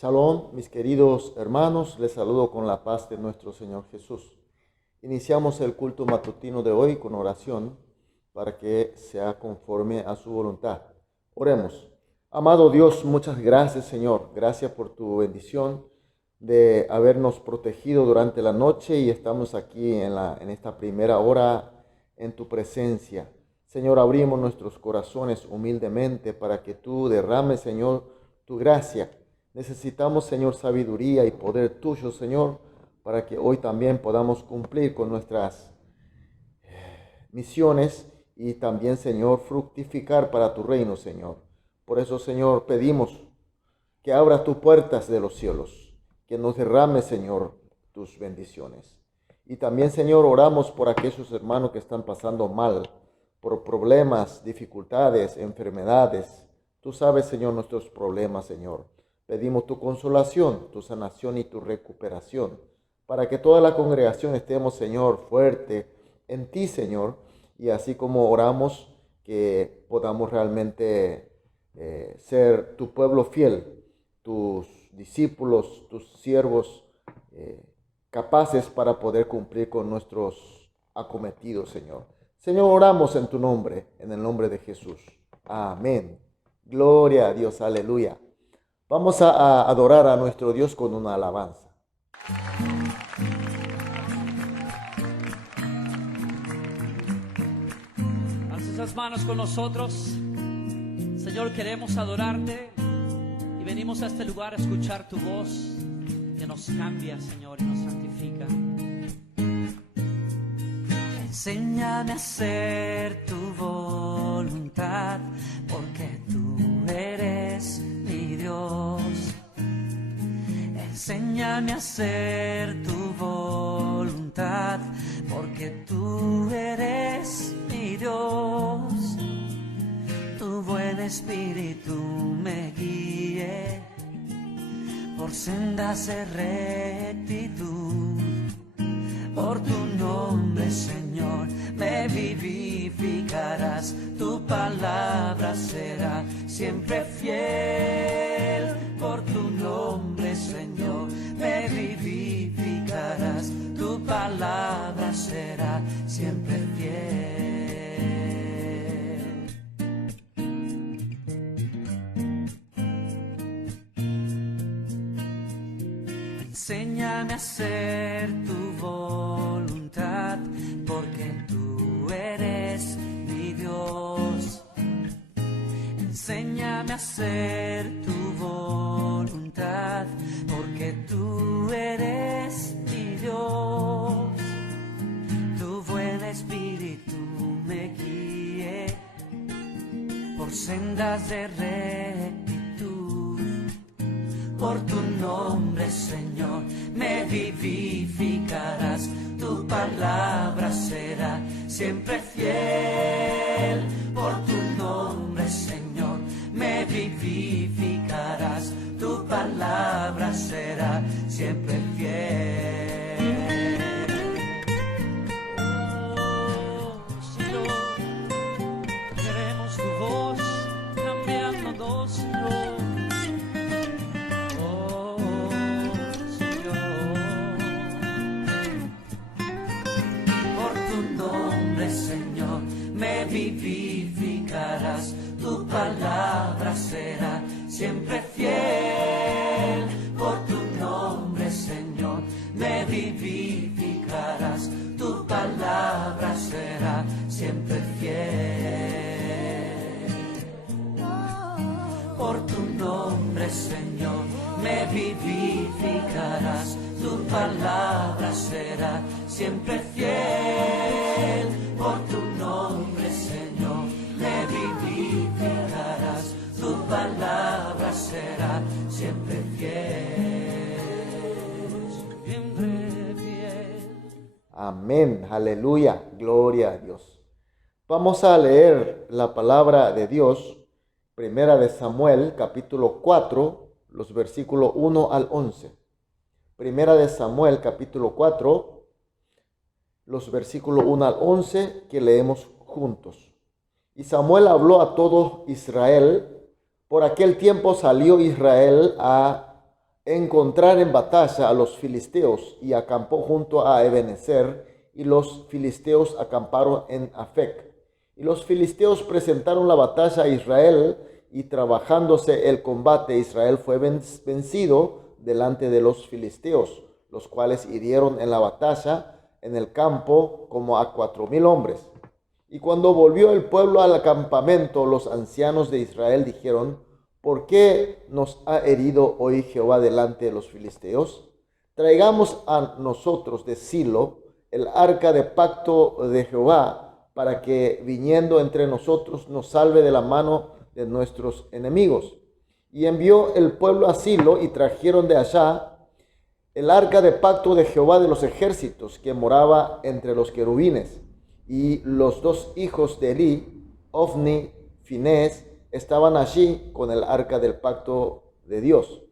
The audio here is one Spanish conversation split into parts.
Shalom, mis queridos hermanos, les saludo con la paz de nuestro Señor Jesús. Iniciamos el culto matutino de hoy con oración para que sea conforme a su voluntad. Oremos. Amado Dios, muchas gracias, Señor. Gracias por tu bendición de habernos protegido durante la noche y estamos aquí en esta primera hora en tu presencia. Señor, abrimos nuestros corazones humildemente para que tú derrames, Señor, tu gracia. Necesitamos, Señor, sabiduría y poder tuyo, Señor, para que hoy también podamos cumplir con nuestras misiones y también, Señor, fructificar para tu reino, Señor. Por eso, Señor, pedimos que abras tus puertas de los cielos, que nos derrames, Señor, tus bendiciones. Y también, Señor, oramos por aquellos hermanos que están pasando mal, por problemas, dificultades, enfermedades. Tú sabes, Señor, nuestros problemas, Señor. Pedimos tu consolación, tu sanación y tu recuperación, para que toda la congregación estemos, Señor, fuerte en ti, Señor, y así como oramos, que podamos realmente ser tu pueblo fiel, tus discípulos, tus siervos, capaces para poder cumplir con nuestros acometidos, Señor. Señor, oramos en tu nombre, en el nombre de Jesús. Amén. Gloria a Dios, aleluya. Vamos a adorar a nuestro Dios con una alabanza. Alza esas manos con nosotros. Señor, queremos adorarte y venimos a este lugar a escuchar tu voz que nos cambia, Señor, y nos santifica. Enséñame a hacer tu voluntad, porque tú eres mi Dios. Enséñame a hacer tu voluntad, porque tú eres mi Dios. Tu buen espíritu me guíe por sendas de rectitud. Por tu nombre, Señor, me vivificarás. Tu palabra será siempre fiel. Por tu nombre, Señor, me vivificarás. Tu palabra será siempre fiel. Enséñame a hacer tu voluntad, porque tú eres mi Dios. Enséñame a hacer tu voluntad, porque tú eres mi Dios. Tu buen espíritu me guíe por sendas de rectitud. Por tu nombre, Señor, me vivificarás. Tu palabra será siempre fiel. Por tu nombre, Señor, me vivificarás. Tu palabra será siempre fiel. Oh, Señor, queremos tu voz cambiándonos, Señor. Señor, me vivificarás. Tu palabra será siempre fiel. Por tu nombre, Señor, me vivificarás. Tu palabra será siempre fiel. Por tu nombre, Señor, me vivificarás. Tu palabra será siempre fiel. Por tu nombre, Señor, me vivificarás. Tu palabra será siempre fiel. Siempre fiel. Amén, aleluya, gloria a Dios. Vamos a leer la palabra de Dios, primera de Samuel, capítulo 4, los versículos 1 al 11. Primera de Samuel, capítulo 4, los versículos 1 al 11 que leemos juntos. Y Samuel habló a todo Israel. Por aquel tiempo salió Israel a encontrar en batalla a los filisteos y acampó junto a Ebenezer, y los filisteos acamparon en Afec. Y los filisteos presentaron la batalla a Israel, y trabajándose el combate, Israel fue vencido delante de los filisteos, los cuales hirieron en la batalla en el campo como a 4,000 hombres. Y cuando volvió el pueblo al campamento, los ancianos de Israel dijeron: ¿por qué nos ha herido hoy Jehová delante de los filisteos? Traigamos a nosotros de Silo el arca de pacto de Jehová, para que viniendo entre nosotros nos salve de la mano de nuestros enemigos. Y envió el pueblo a Silo, y trajeron de allá el arca de pacto de Jehová de los ejércitos, que moraba entre los querubines. Y los 2 hijos de Elí, Ofni, Finés, estaban allí con el arca del pacto de Dios.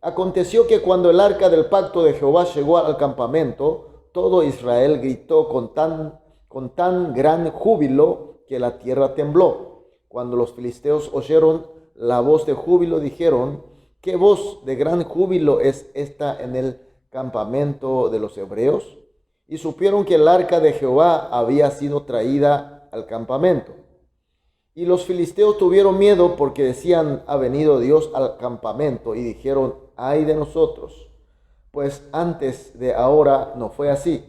Aconteció que cuando el arca del pacto de Jehová llegó al campamento, todo Israel gritó con tan gran júbilo que la tierra tembló. Cuando los filisteos oyeron la voz de júbilo, dijeron: ¿qué voz de gran júbilo es esta en el campamento de los hebreos? Y supieron que el arca de Jehová había sido traída al campamento. Y los filisteos tuvieron miedo, porque decían: ha venido Dios al campamento. Y dijeron: ay de nosotros, pues antes de ahora no fue así.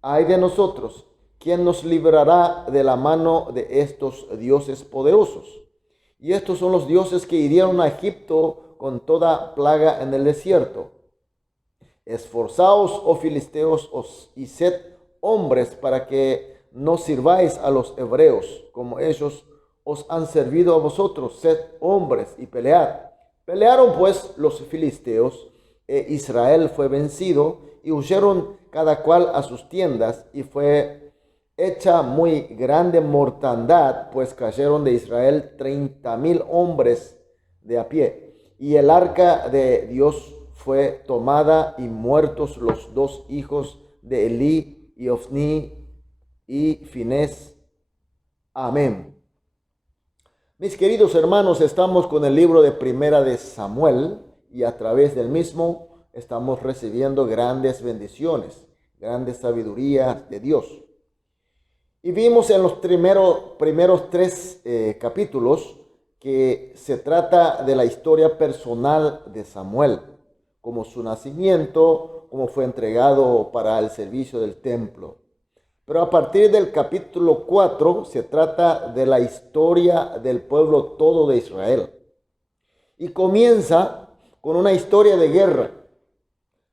Ay de nosotros, ¿quién nos librará de la mano de estos dioses poderosos? Y estos son los dioses que hirieron a Egipto con toda plaga en el desierto. Esforzaos, oh filisteos, y sed hombres, para que no sirváis a los hebreos, como ellos os han servido a vosotros. Sed hombres y pelead. Pelearon pues los filisteos, Israel fue vencido, y huyeron cada cual a sus tiendas, y fue hecha muy grande mortandad, pues cayeron de Israel 30,000 hombres de a pie. Y el arca de Dios fue tomada, y muertos los 2 hijos de Elí, y Ofni y Finés. Amén. Mis queridos hermanos, estamos con el libro de Primera de Samuel, y a través del mismo estamos recibiendo grandes bendiciones, grandes sabiduría de Dios. Y vimos en los primeros 3 capítulos que se trata de la historia personal de Samuel, como su nacimiento, cómo fue entregado para el servicio del templo. Pero a partir del capítulo 4 se trata de la historia del pueblo todo de Israel. Y comienza con una historia de guerra,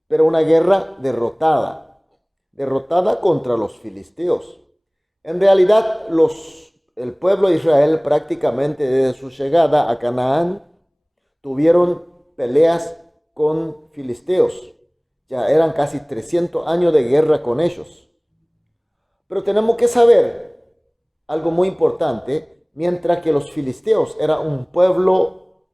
pero una guerra derrotada contra los filisteos. En realidad, el pueblo de Israel prácticamente desde su llegada a Canaán tuvieron peleas con filisteos. Ya eran casi 300 años de guerra con ellos. Pero tenemos que saber algo muy importante: mientras que los filisteos eran un pueblo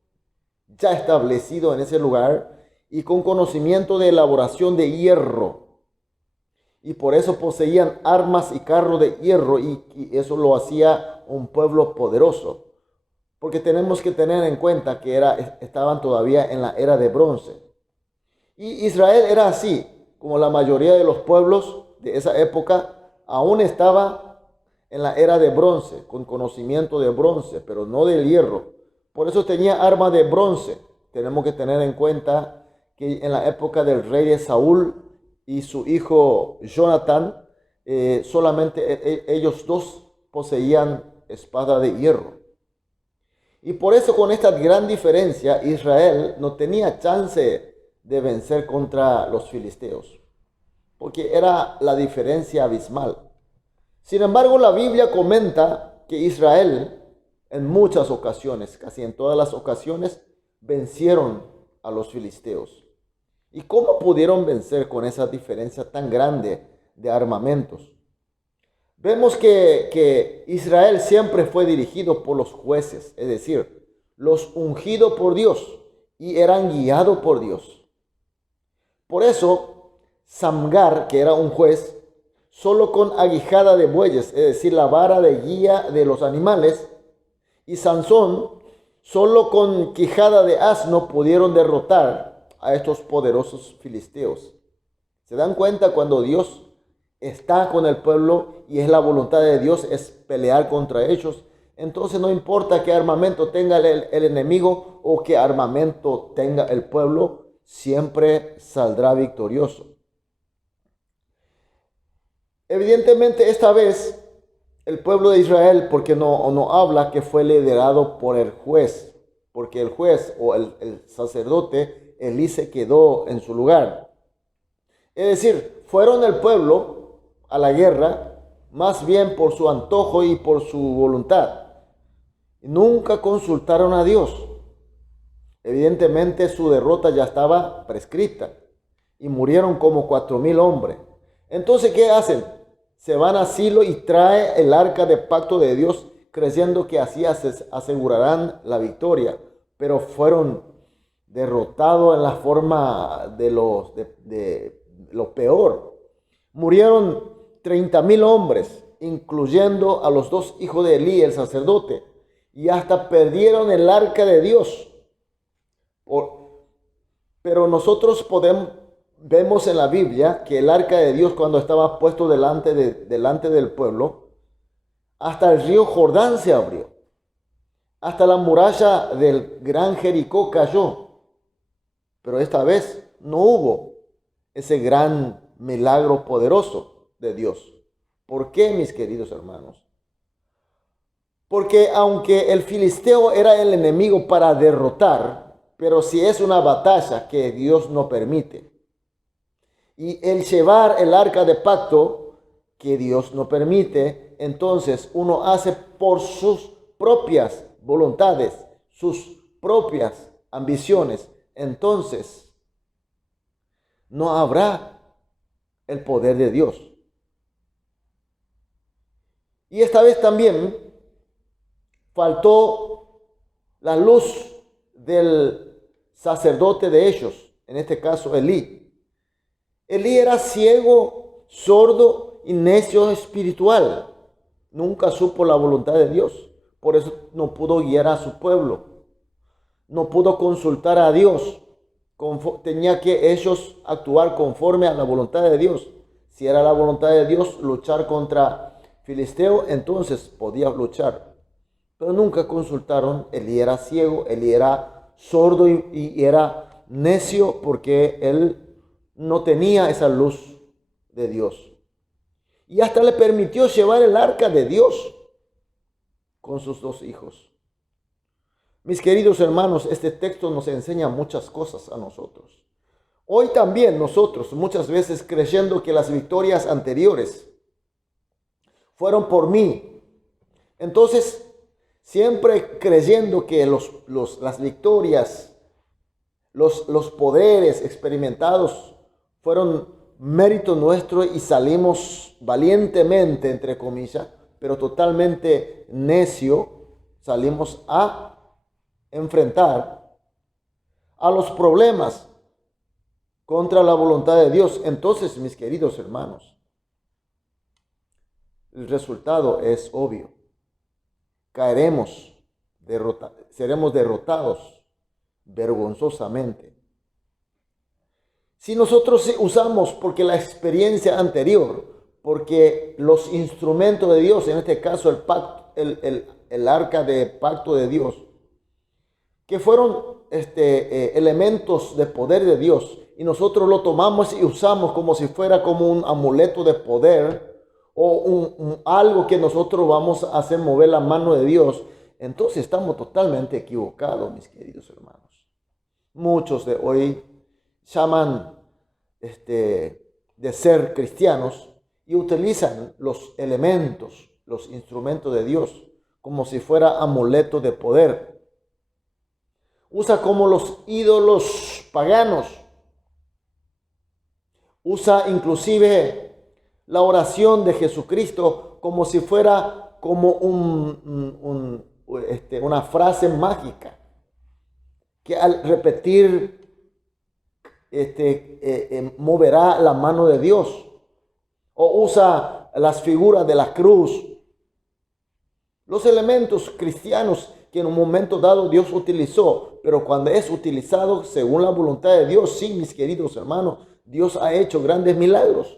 ya establecido en ese lugar y con conocimiento de elaboración de hierro, y por eso poseían armas y carros de hierro, y eso lo hacía un pueblo poderoso. Porque tenemos que tener en cuenta que estaban todavía en la era de bronce. Y Israel era así, como la mayoría de los pueblos de esa época, aún estaba en la era de bronce, con conocimiento de bronce, pero no del hierro. Por eso tenía armas de bronce. Tenemos que tener en cuenta que en la época del rey de Saúl y su hijo Jonatán, solamente ellos 2 poseían espada de hierro. Y por eso, con esta gran diferencia, Israel no tenía chance de vencer contra los filisteos, porque era la diferencia abismal. Sin embargo, la Biblia comenta que Israel en muchas ocasiones, casi en todas las ocasiones, vencieron a los filisteos. ¿Y cómo pudieron vencer con esa diferencia tan grande de armamentos? Vemos que Israel siempre fue dirigido por los jueces, es decir, los ungidos por Dios, y eran guiados por Dios. Por eso, Samgar, que era un juez, solo con aguijada de bueyes, es decir, la vara de guía de los animales, y Sansón, solo con quijada de asno pudieron derrotar a estos poderosos filisteos. ¿Se dan cuenta cuando Dios está con el pueblo y es la voluntad de Dios es pelear contra ellos? Entonces no importa qué armamento tenga el enemigo o qué armamento tenga el pueblo, siempre saldrá victorioso. Evidentemente esta vez el pueblo de Israel, porque no habla que fue liderado por el juez, porque el juez o el sacerdote Elí se quedó en su lugar. Es decir, fueron el pueblo a la guerra más bien por su antojo y por su voluntad. Nunca consultaron a Dios. Evidentemente su derrota ya estaba prescrita y murieron como 4,000 hombres. Entonces, ¿qué hacen? Se van a Silo y trae el arca de pacto de Dios, creyendo que así asegurarán la victoria, pero fueron derrotados en la forma de lo peor. Murieron 30,000 hombres, incluyendo a los 2 hijos de Elí, el sacerdote, y hasta perdieron el arca de Dios. Pero nosotros vemos en la Biblia que el arca de Dios, cuando estaba puesto delante del pueblo, hasta el río Jordán se abrió, hasta la muralla del gran Jericó cayó. Pero esta vez no hubo ese gran milagro poderoso de Dios. ¿Por qué, mis queridos hermanos? Porque aunque el filisteo era el enemigo para derrotar, pero si es una batalla que Dios no permite, y el llevar el arca de pacto que Dios no permite, entonces uno hace por sus propias voluntades, sus propias ambiciones, entonces no habrá el poder de Dios. Y esta vez también faltó la luz del sacerdote de ellos, en este caso Elí. Elí era ciego, sordo y necio espiritual. Nunca supo la voluntad de Dios. Por eso no pudo guiar a su pueblo. No pudo consultar a Dios. Tenía que ellos actuar conforme a la voluntad de Dios. Si era la voluntad de Dios luchar contra Filisteo, entonces podía luchar. Pero nunca consultaron. Elí era ciego, Elí era sordo y era necio porque él no tenía esa luz de Dios. Y hasta le permitió llevar el arca de Dios con sus 2 hijos. Mis queridos hermanos, este texto nos enseña muchas cosas a nosotros. Hoy también nosotros, muchas veces creyendo que las victorias anteriores fueron por mí. Entonces, siempre creyendo que las victorias, los poderes experimentados fueron mérito nuestro y salimos valientemente, entre comillas, pero totalmente necio, salimos a enfrentar a los problemas contra la voluntad de Dios. Entonces, mis queridos hermanos, el resultado es obvio. Seremos derrotados vergonzosamente. Si nosotros usamos, porque la experiencia anterior, porque los instrumentos de Dios, en este caso el arca de pacto de Dios, que fueron elementos de poder de Dios, y nosotros lo tomamos y usamos como si fuera como un amuleto de poder, o algo que nosotros vamos a hacer mover la mano de Dios, entonces estamos totalmente equivocados, mis queridos hermanos. Muchos de hoy llaman de ser cristianos y utilizan los elementos, los instrumentos de Dios como si fuera amuleto de poder. Usa como los ídolos paganos. Usa inclusive la oración de Jesucristo como si fuera como una frase mágica que al repetir moverá la mano de Dios, o usa las figuras de la cruz, los elementos cristianos que en un momento dado Dios utilizó, pero cuando es utilizado según la voluntad de Dios, sí, mis queridos hermanos, Dios ha hecho grandes milagros.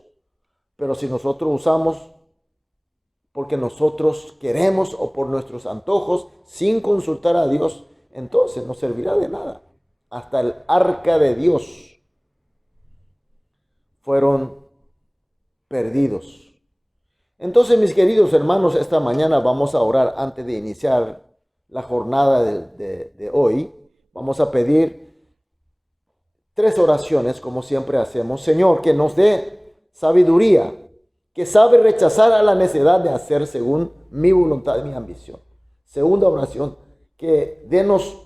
Pero si nosotros usamos porque nosotros queremos o por nuestros antojos, sin consultar a Dios, entonces no servirá de nada. Hasta el arca de Dios fueron perdidos. Entonces, mis queridos hermanos, esta mañana vamos a orar antes de iniciar la jornada de hoy. Vamos a pedir 3 oraciones, como siempre hacemos. Señor, que nos dé sabiduría, que sabe rechazar a la necedad de hacer según mi voluntad y mi ambición. Segunda oración, que denos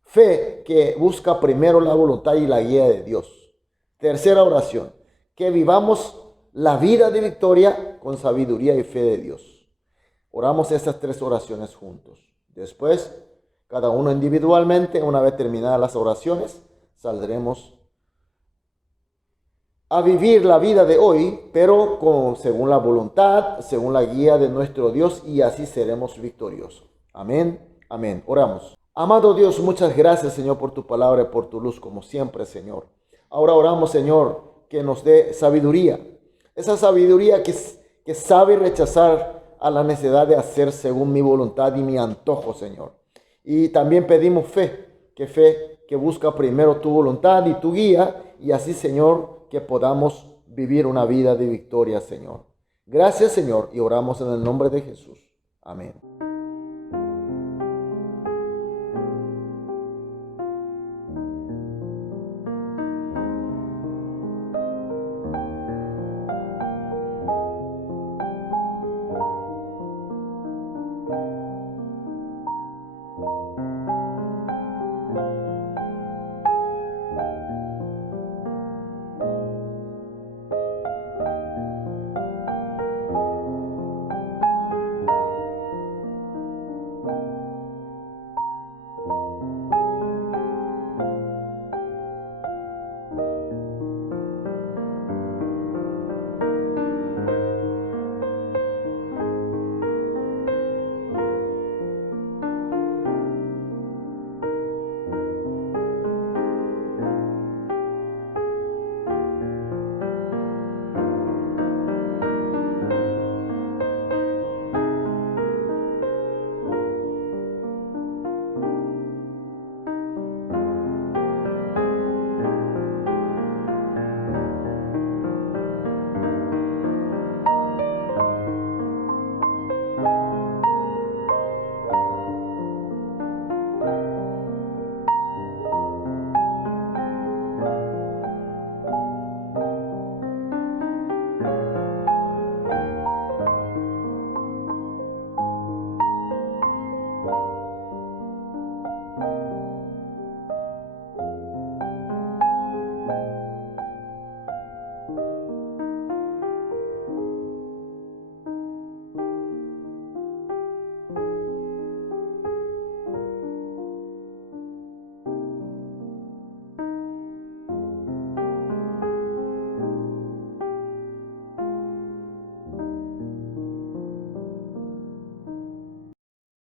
fe que busca primero la voluntad y la guía de Dios. Tercera oración, que vivamos la vida de victoria con sabiduría y fe de Dios. Oramos estas 3 oraciones juntos. Después, cada uno individualmente, una vez terminadas las oraciones, saldremos a vivir la vida de hoy, pero según la voluntad, según la guía de nuestro Dios, y así seremos victoriosos. Amén, amén. Oramos. Amado Dios, muchas gracias, Señor, por tu palabra y por tu luz, como siempre, Señor. Ahora oramos, Señor, que nos dé sabiduría. Esa sabiduría que sabe rechazar a la necesidad de hacer según mi voluntad y mi antojo, Señor. Y también pedimos fe que busca primero tu voluntad y tu guía, y así, Señor, que podamos vivir una vida de victoria, Señor. Gracias, Señor, y oramos en el nombre de Jesús. Amén.